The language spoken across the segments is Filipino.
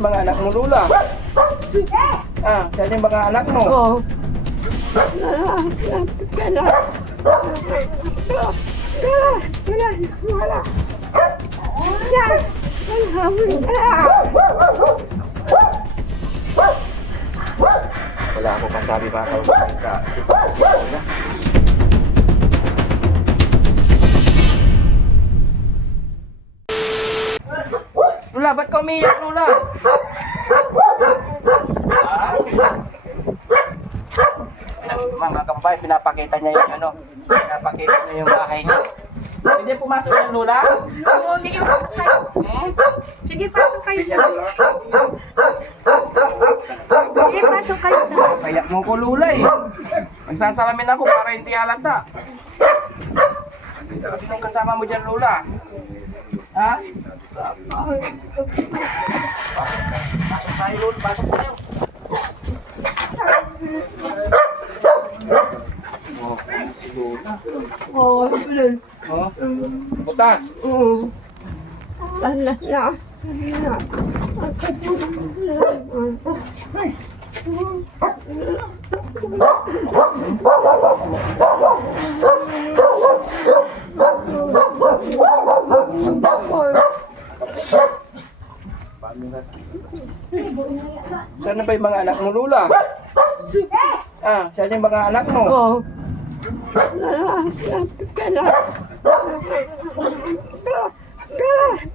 yung mga anak mo, Lula? Ah, saan yung mga anak mo? Oo. Wala akong masabi mga kababayan sa sitwasyon na. Lula, ba't ka umiyak, Lula? Ah? Mga kababayan, pinapakita niya yung ano, pinapakita niya yung bahay niya. Hindi pumasok yung Lula? Oo, sige, pasok kayo. Hmm? Sige, pasok kayo. Sige, pasok kayo. Payak mo ko Lula eh. Magsasalamin ako para hindi halata. Sinong kasama mo dyan, Lula? Ha? Pasok tayo, Lula. Pasok tayo. Oh. Oo, yun. Oh, butas. Oo. Lala na. Lala. Saan na ba yung mga anak mo, Lula? Ah, saan yung mga anak mo? Oo. Lala.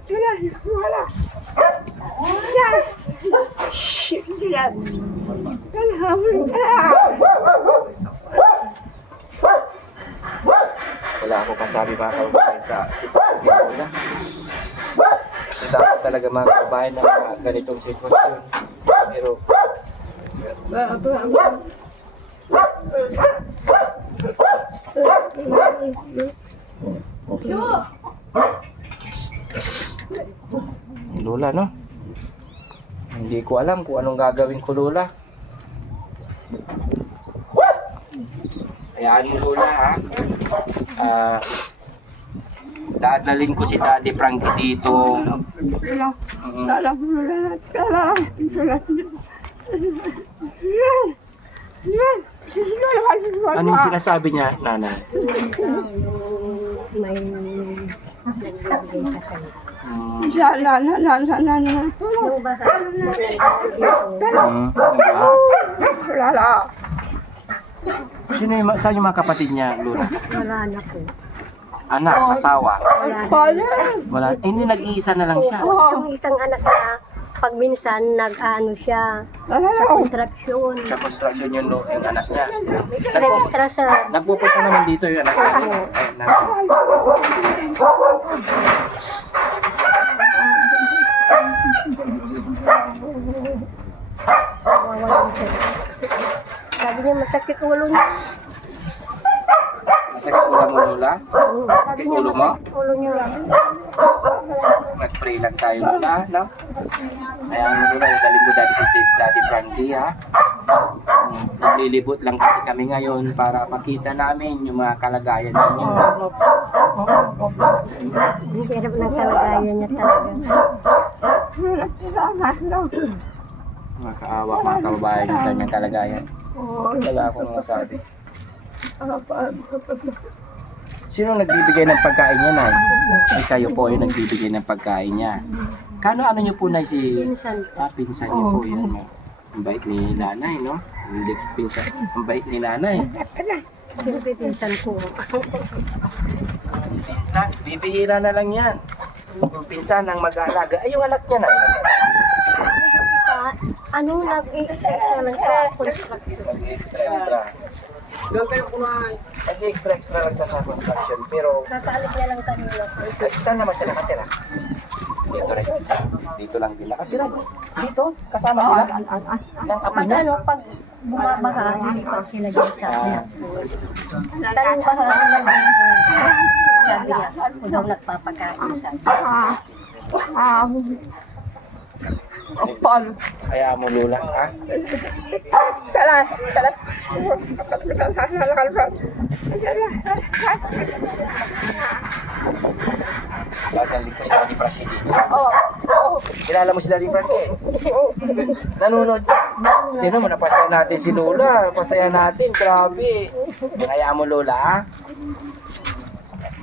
Lala. Wala. Shit, yan. Wala akong kasabi mga kababayan sa sitwasyon na. Hindi dapat talaga mga kababayan na mga ganitong sitwasyon. Pero Lola, no? Hindi ko alam kung anong gagawin ko, Lola. Hayaan mo, Lola, ha? Ah, dadalhin ko si Daddy Frankie dito. Lala. Mm, Lala. Lala. Lala. Ano yung sinasabi niya, nanay? May Mm, Lala. Lala. Lala. Yung bahay. mm, diba? Lala. Sino yung, saan yung mga kapatid niya, Lola? Wala na po. Anak, asawa? Father. Wala. Eh, hindi, nag-iisa na lang siya. Yung isang anak niya, pag minsan nag-ano siya, Lala. sa construction. Sa construction yung, lo- yung anak niya. Nagpupunta, Extra sa nagpupunta naman dito yung anak niya. Ay, na, kawawalan siya. Sabi niya, masakit ulo niya. Masakit ulo mo, Lola? Sakit ulo mo? ulo niya. Nag-pray lang tayo, Lola, no? Kaya ano, Lola, daling ko dati si Daddy Frankie, ha? Hmm, Naglilibot lang kasi kami ngayon para makita namin yung mga kalagayan ninyo. Ang hirap ng kalagayan niya talaga. Makaawa mga kababayan yung kanyang kalagayan. Wala akong masabi. Sino nagbibigay ng pagkain niya, Nay? Ay, kayo po yung nagbibigay ng pagkain niya. Kano ano niyo po, Nay, si... Ah, pinsan niyo po yun, no? Ang bait ni nanay, no? Hindi pinsan. Ang bait ni nanay. pinsan ko. Pinsan, bibihira na lang yan. Yung pinsan ang mag-aalaga. Ay, yung anak niya, Nay. Isa, ano, nag-extra lang sa construction. Nag-extra-extra. Nag-extra-extra lang siya sa construction. Pero, Kakaalit niya lang kanina. saan naman siya nakatira? Dito rin. Dito lang din nakatira. Dito, kasama sila. Ng apo niya. ano, pag bumabaha, dito sila dyan sa akin. Tanong baha lang din. Sabi niya, ako daw nagpapakain sabi. Kapal. Kaya mo Lola, ha? Kala, kala. Dadalhin ko si Daddy Frankie dito. Oh, oh, Kilala mo si Daddy Frankie? oh. Nanonood. Tignan mo, napasaya natin si Lola. Napasaya natin, grabe. Kaya mo Lola, ha?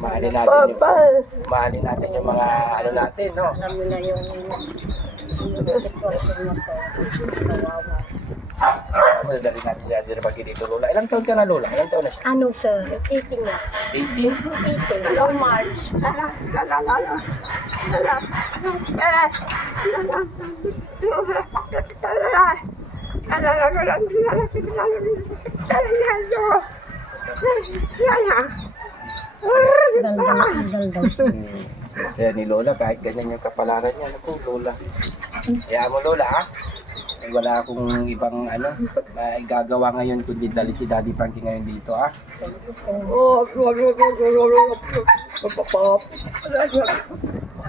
Mahalin natin yung, mahalin natin yung mga ano natin, no? Alam mo na yung intellectual ko mo sa kawawa. Madali natin si Daddy Frankie dito, Lola. Ilang taon ka na, Lola? Ilang taon na siya? Ano sir? Eating na. 18? Eating. Hello, Marge. Kala, kala, kala. Kala, kala. Kala. Kala, kala, kala. Kala. Daldal, Saya ni Lola, kahit ganyan yung kapalaran niya. Naku, Lola. Kaya mo, Lola, ha? Ay, wala akong ibang ano, may gagawa ngayon kundi dali si Daddy Frankie ngayon dito, ha? Oh,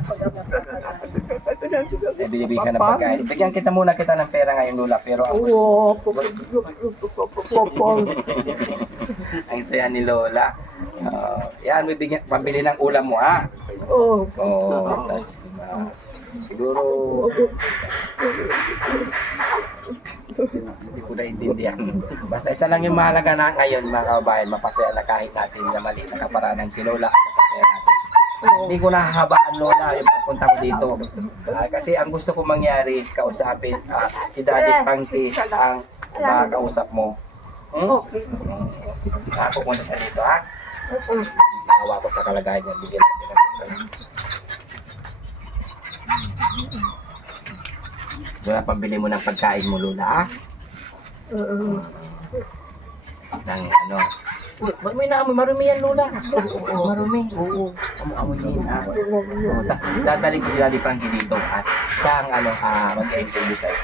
oh, oh, oh, oh, oh, binibigyan ka ng pagkain. Bigyan kita muna kita ng pera ngayon, Lola. Pero ang, Oh, ang saya ni Lola. Uh, yan, bibigyan, pambili ng ulam mo, ha? oh, Oo, tas, ah, siguro, hindi ko naintindihan. Basta isa lang yung mahalaga na ngayon, mga kababayan, mapasaya na kahit natin na mali na kaparanan si Lola. Hindi ko nahahabaan Lola yung pagpunta ko dito. Ah, kasi ang gusto ko mangyari, kausapin ah, si Daddy Frankie ang makakausap mo. Hmm? Ah, pupunta sa dito ha. Nakawa ko sa kalagayan niya. Bigyan natin ng. Wala pambili mo ng pagkain mo, Lola, ha? Ng ano? Uy, ba't may naamoy? Marumi yan, Lola. Marumi. Oo. Amoy din, ha? Oo, tas dadaling ko si Daddy Frankie dito at siya ang ano, ah, mag-interview sa'yo.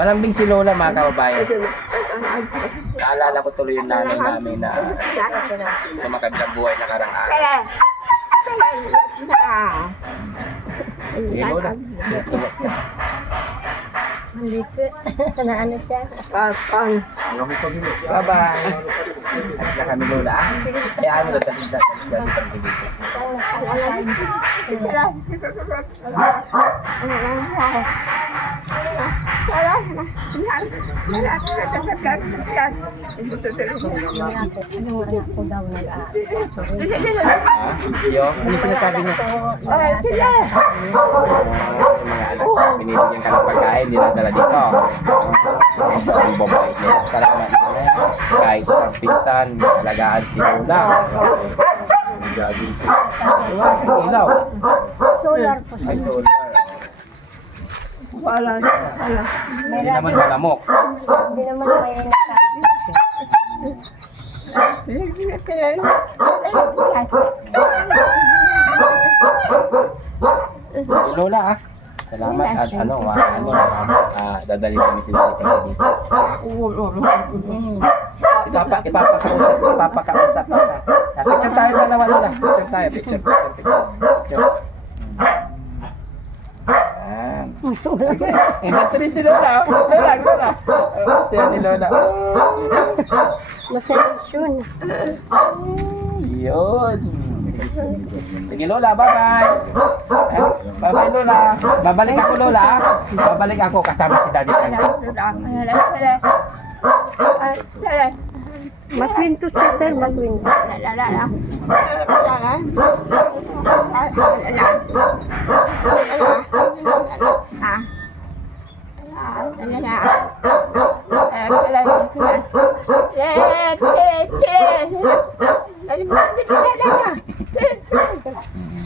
Malambing si Lola, mga kababayan. Naalala ko tuloy yung nanay namin na sa magandang buhay na karang araw. Sige, Lola. Tuwag ka. Malikot. na ano siya? Kapal. Bye-bye. At na kami, Lola. ah. Kaya ano, dali dali dali dali dali dito. Kala. Anong anak ko daw nag-aaral? Ha? Yo, ano sinasabi niya? Ay, sila. Mga anak, binibigyan ka ng pagkain, dinadala dito. Ang babait niya. Salamat naman. Kahit sa pinsan, alagaan si Lola. Jogging. Wala sa ilaw. Solar po Ay, solar. Wala. Wala. Hindi naman malamok. Hindi naman may nakakita. Lola ah. Salamat at ano, ah, ano, ah, dadali kami sila dito. Ipapa, ipapakausap, ipapakausap ka. Ah, Picture tayo dalawa Lola. Picture tayo, picture, picture, picture. Picture. Ayan. Sige, ingat rin si Lola. Lola, Lola. Siya ni Lola. Masalisyon. Yun. Sige Lola, bye-bye. Eh, Bye-bye Lola. Babalik ako Lola. ah. Babalik ako kasama si Daddy Frank. Magwinto siya sir, magwinto.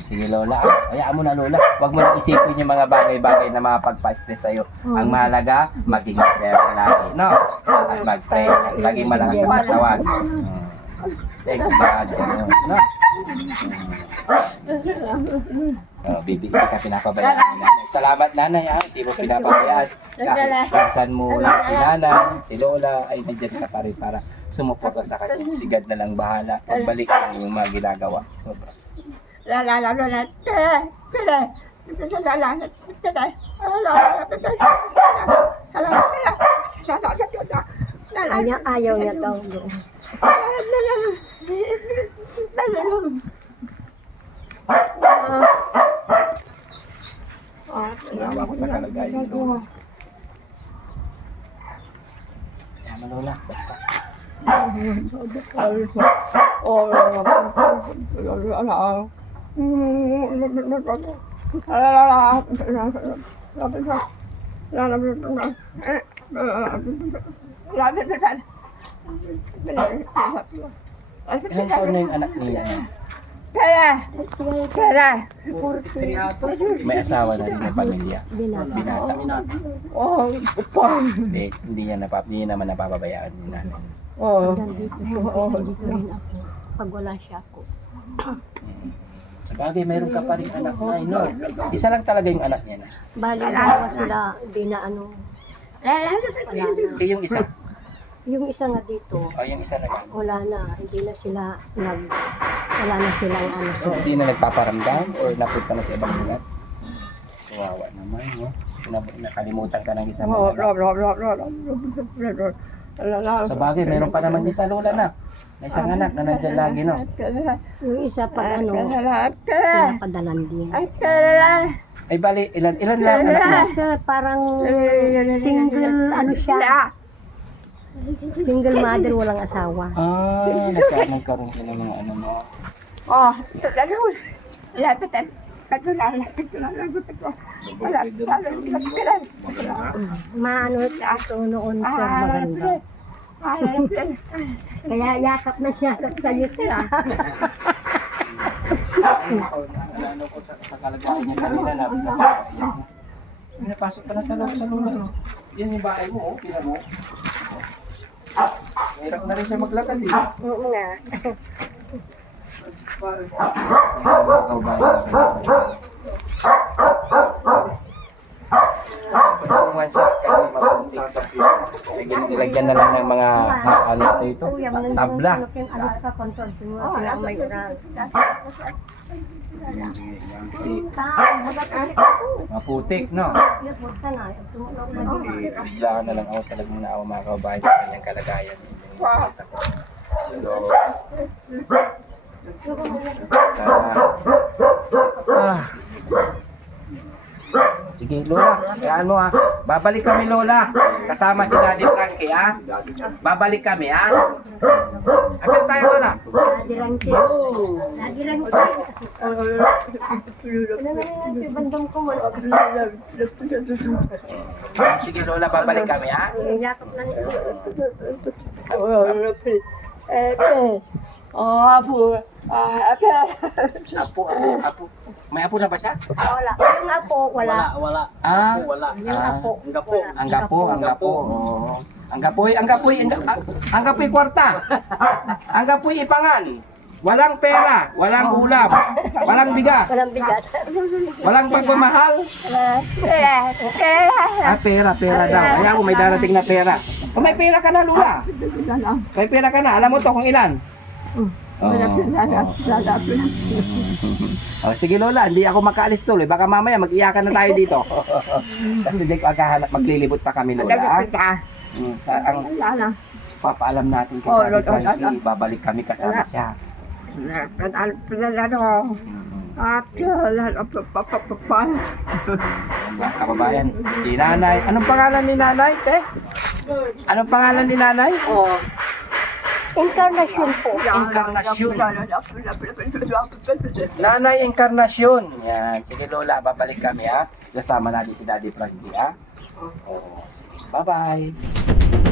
Sige Lola, ah. hayaan mo na Lola. Huwag mo na isipin yung mga bagay-bagay na makapagpa-stress sa'yo. Ang mahalaga, maging masaya ka lagi, no? At mag-pray, laging malakas ang katawan. Mm. Thanks God. No? Oh, bibi, hindi ka pinapabayaan ni nanay. Salamat nanay, ha? Hindi mo pinapabayaan. Pinsan mo lang si nanay, si Lola, ay nandiyan ka pa rin para sumuporta sa kanya. Si God na lang bahala. Pagbalik ang yung mga ginagawa. Sobra. La la la la la. Pele, pele, Ayaw, ayaw niya daw. Nawa ko sa kalagayan nito. Yan, Lola, basta. Ilang taon na yung anak niya? May asawa na rin, may pamilya. Binata. Binata. Hindi, hindi niya, napap, hindi niya naman napapabayaan ni nanay. Rin ako. Pag wala siya ako. Mm. Sa bagay, mayroon ka pa rin anak na, no? Isa lang talaga yung anak niya na. Bali, dalawa sila, di na ano, wala na. Eh, yung isa. Yung isa nga dito, O, yung isa na lang. wala na. Hindi na sila nag, wala na silang ano. So, hindi na nagpaparamdam or napunta na sa ibang lugar? Kawawa naman, no? Nab- nakalimutan ka ng isang mga anak. Sa bagay, mayroon pa naman isa lola na. May isang anak na nandyan lagi, no? Yung isa pag ano, pinapadalan din. Ay, bali, ilan, ilan lang anak mo? Kasi parang single ano siya, single mother walang asawa. Ah, nagka, nagkaroon ka ng mga ano mo. Oh, terus. Lapit Ito lapit na, lapit na. Wala, lapit na. Maano ito noon Ah, maganda. lapit. Ah, lapit. Kaya yakap na yakap sa'yo sir. Ano ko sa, sa kalagayan niya kanina na na. Pinapasok ka na sa loob sa lula. Yan yung bahay mo, oh, tina mo. Hirap na rin siya maglakad eh. Oo nga. Nilagyan na lang ng mga ano ito, tabla. Si maputik, no? Punta na, lang ako talagang naawa mga kababayan sa kanyang kalagayan. Sana, ah, Sige, Lola. Kayaan mo ha. Babalik kami, Lola. Kasama si Daddy Frankie, ha? Babalik kami, ha? Agad tayo, Lola. Ano si bandang ko man. Sige, Lola. Babalik kami, ha? Yakap na niya. Oh, apo. Ah, apo. Apo, apo, apo. May apo na ba siya? Wala. Yung ako, wala. wala. Ah, Wala. Yung Ah. ako. Ang gapo. ang gapo, ang gapo. Oo. Ang gapoy, ang gapoy, ang, ga- ang, ang gapoy kwarta. Ang gapoy ipangan. Walang pera, walang ulam, walang bigas, Walang bigas. walang pagmamahal. Ah, pera, pera daw. Kaya ako may darating na pera. Kung may pera ka na, Lula. May pera ka na. Alam mo to kung ilan? Oh, oh, sige Lola, hindi ako makaalis tuloy. Baka mamaya mag-iyakan na tayo dito. Kasi di ko aghahanap, maglilibot pa kami Lola. ah. Mm, sa- ang papaalam natin kay Oh, Daddy Lord, oh, Frankie, Lord. babalik kami kasama siya. Mga kababayan, si nanay. Anong pangalan ni nanay, te? Anong pangalan ni nanay? Incarnation po. Encarnacion. Nanay Encarnacion. Yan. Sige Lola, babalik kami ha. Kasama natin si Daddy Frankie ha. Oo. sige. Bye-bye.